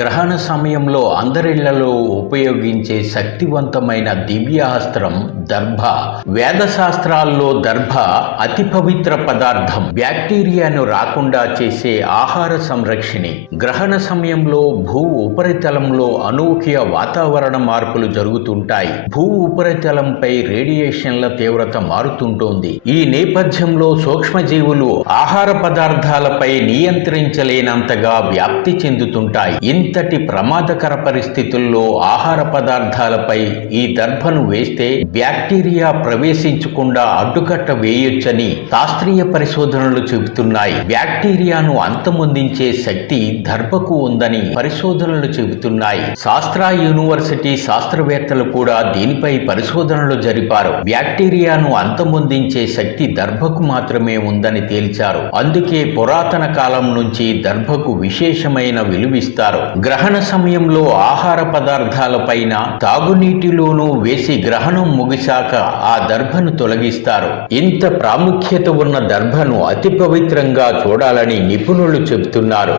గ్రహణ సమయంలో అందరిళ్లలో ఉపయోగించే శక్తివంతమైన దివ్యాస్త్రం దర్భ. వేద శాస్త్రాల్లో దర్భ అతి పవిత్ర పదార్థం. బ్యాక్టీరియాను రాకుండా చేసే ఆహార సంరక్షణి. గ్రహణ సమయంలో భూ ఉపరితలంలో అనూహ్య వాతావరణ మార్పులు జరుగుతుంటాయి. భూ ఉపరితలంపై రేడియేషన్ల తీవ్రత మారుతుంటోంది. ఈ నేపథ్యంలో సూక్ష్మజీవులు ఆహార పదార్థాలపై నియంత్రించలేనంతగా వ్యాప్తి చెందుతుంటాయి. ఇంతటి ప్రమాదకర పరిస్థితుల్లో ఆహార పదార్థాలపై ఈ దర్భను వేస్తే బ్యాక్టీరియా ప్రవేశించకుండా అడ్డుకట్ట వేయొచ్చని శాస్త్రీయ పరిశోధనలు చెబుతున్నాయి. బ్యాక్టీరియాను అంతమొందించే శక్తి దర్భకు ఉందని పరిశోధనలు చెబుతున్నాయి. శాస్త్ర యూనివర్సిటీ శాస్త్రవేత్తలు కూడా దీనిపై పరిశోధనలు జరిపారు. బ్యాక్టీరియాను అంతమొందించే శక్తి దర్భకు మాత్రమే ఉందని తేల్చారు. అందుకే పురాతన కాలం నుంచి దర్భకు విశేషమైన విలువిస్తారు. గ్రహణ సమయంలో ఆహార పదార్థాలపైన తాగునీటిలోనూ వేసి గ్రహణం ముగిశాక ఆ దర్భను తొలగిస్తారు. ఇంత ప్రాముఖ్యత ఉన్న దర్భను అతి పవిత్రంగా చూడాలని నిపుణులు చెబుతున్నారు.